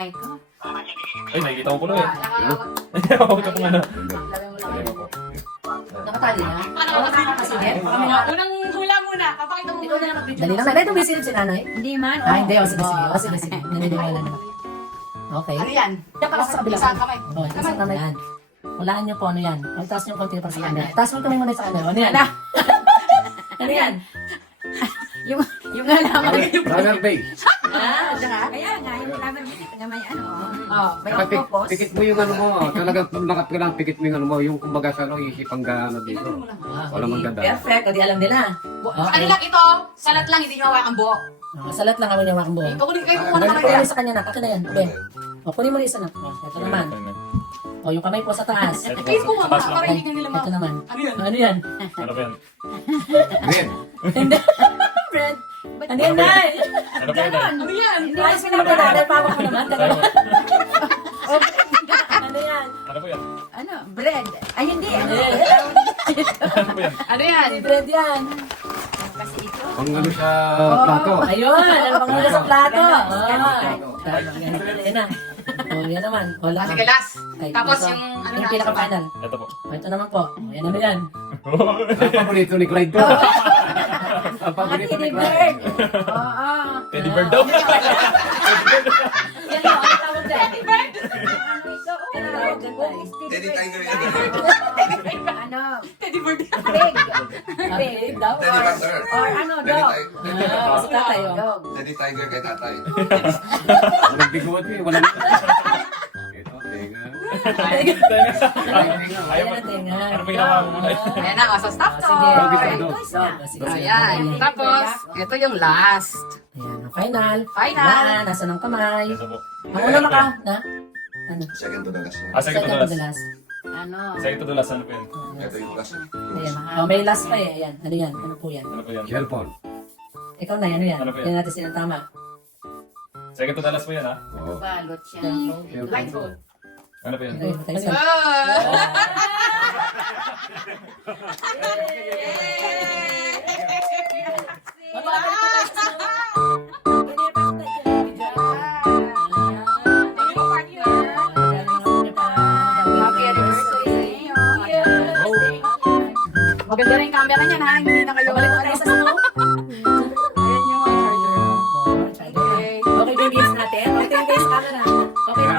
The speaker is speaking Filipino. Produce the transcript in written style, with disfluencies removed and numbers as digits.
Ay ko. Ay, nakikita ko po na eh. Huwag ka pong ano. Nakatali na? Kasi din? Unang hula muna. Papakita mo muna. Dali lang. Nanay, tumisilip si nanay? Hindi man. Ah, hindi. O, sige, sige. O, sige, sige. Naniniwala na. Okay. Ano yan? Yan para sa kabila. Isang kamay. O, isang kamay. Yan. Hulaan niyo po ano yan. Pagtaas niyo konti para sa kanya. Taas mo kamay muna sa kanya. Ano yan? Ano yan? Yung halaman. Runner base. Ah, diyan Kaya nga, yung halaman na may ano. Oh, may octopus. Pikit mo yung ano mo. Talagang nakapirang pikit mo yung ano mo. Yung kumbaga sa ano, isipang ano dito. Walang maganda. Perfect. Hindi alam nila. Ano lang ito? Salat lang, hindi nyo ang buo. Salat lang kami niya buo. Ito kunin kayo Kunin kung ano mo kamay. sa kanya na. Akin na yan. Ben. O, kunin mo rin isa na. O, ito naman. O, yung kamay po sa taas. Kayo po mama, para hindi nyo nila Ito naman. Ano yun? Ano yan? Ano ba yan? Green. Hindi. Fred. Ano yan, Nay? Ano ba yan? Ano yan? Hindi, ayos mo naman natin. Pawak mo naman. Dalawa. Ano yan? Ano ba yan? Ano? Bread. Ay, hindi. Ano? Ano ba yan? Ano yan? Fred yan. Kasi ito. Pang ano sa plato. Ayun. Ano bang muna sa plato? Ganon. Yan na. O, yan naman. Wala. Sige, last. Ay, Tapos ito. yung ano Yung na. pinaka-final. Ito po. O, ito naman po. O, yan ano yan? Ang paborito ni Clyde to. Ang paborito ni Clyde. Oo. Teddy bird daw. Yan o. Ano tawag dyan? Teddy bird. Ano tawag dyan, Tay? Teddy Tiger yan. Ano? Teddy bird. Pig. Pig daw? Teddy Panther. Or ano, Teddy dog. Tiger. Ah, si tatay o. Dog. Teddy Tiger kay tatay. Walang bigot eh. Walang... Ito, tenga. Ayaw Ayan mo. na, tinga. Ano ba ginawa mo? Ayan na, so stop to. Sige. Dog. Dog. Sige, sige. Ayan. Tapos, ito yung last. Ayan, ang final. Final. Na, nasa ng kamay. Ito po. Ang una maka, na? Ano? Second to the last. Second to Second the to the last. last. Ano? Second to the last. Ano po yan? Ito yung last. Ayan. Oh, may last pa eh. Ayan. Ano yan? Ano po yan? Ano po yan? Cellphone. Ikaw na, ano yan? Ano po yan? Tingnan natin sinang tama. Second to the last po yan ha? Oo. Balot siya. Cellphone. Light food. Ano po yan? Ay, tayo sa... Mababalik na tayo sa mga... Pwede na pa tayo Happy anniversary. Maganda rin yung camera niyan ha. Hindi na kayo. Balik na tayo sa snow. Ayan yung charger. Okay, babies natin. Okay, tayo sa camera. Okay na,